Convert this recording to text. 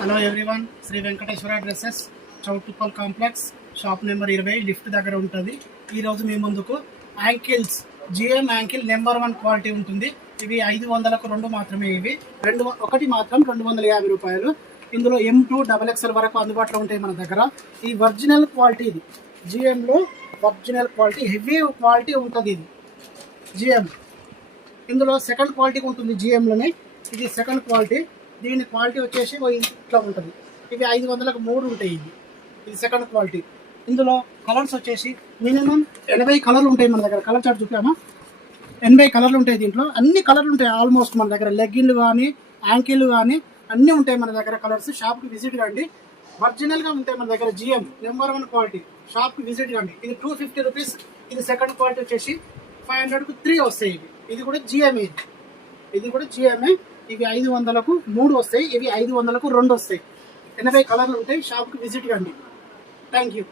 Hello everyone, Shri Venkateswara dresses Choutuppal complex shop number 20 lift దగ్గర ఉంటుంది. ఈరోజు మీ ముందుకు ankles GM ankle number 1 quality ఉంటుంది. ఇవి 500కు 2 మాత్రమే. ఇవి ఒకటి మాత్రం 250 రూపాయలు. ఇందులో M2 XXL వరకు అందుబాటులో ఉంటాయి మన దగ్గర. ఈ ఒరిజినల్ క్వాలిటీ, ఇది జిఎంలో ఒరిజినల్ క్వాలిటీ, హెవీ క్వాలిటీ ఉంటుంది. ఇది జిఎం. ఇందులో సెకండ్ క్వాలిటీ ఉంటుంది జిఎంలోనే. ఇది సెకండ్ క్వాలిటీ. దీని క్వాలిటీ వచ్చేసి ఇట్లా ఉంటుంది. ఇవి 500కు 3 ఉంటాయి. ఇది సెకండ్ క్వాలిటీ. ఇందులో కలర్స్ వచ్చేసి మినిమం 80 కలర్లు ఉంటాయి మన దగ్గర. కలర్ చార్ట్ చూపామా, 80 కలర్లు ఉంటాయి. దీంట్లో అన్ని కలర్లు ఉంటాయి ఆల్మోస్ట్ మన దగ్గర. లెగ్గిన్లు కానీ యాంకిల్ కానీ అన్నీ ఉంటాయి మన దగ్గర. కలర్స్ షాప్కి విజిట్ కండి, ఒరిజినల్గా ఉంటాయి మన దగ్గర. GM number 1 quality. షాప్కి విజిట్ కండి. ఇది 250 రూపీస్. ఇది సెకండ్ క్వాలిటీ వచ్చేసి 500కు 3 వస్తాయి. ఇది కూడా జిఎంఏ. ఇది కూడా జిఎంఏ. ఇవి 500కు 3 వస్తాయి. ఇవి 500కు 2 వస్తాయి. 80 కలర్లు ఉంటాయి. షాప్కి విజిట్ కండి. Thank you.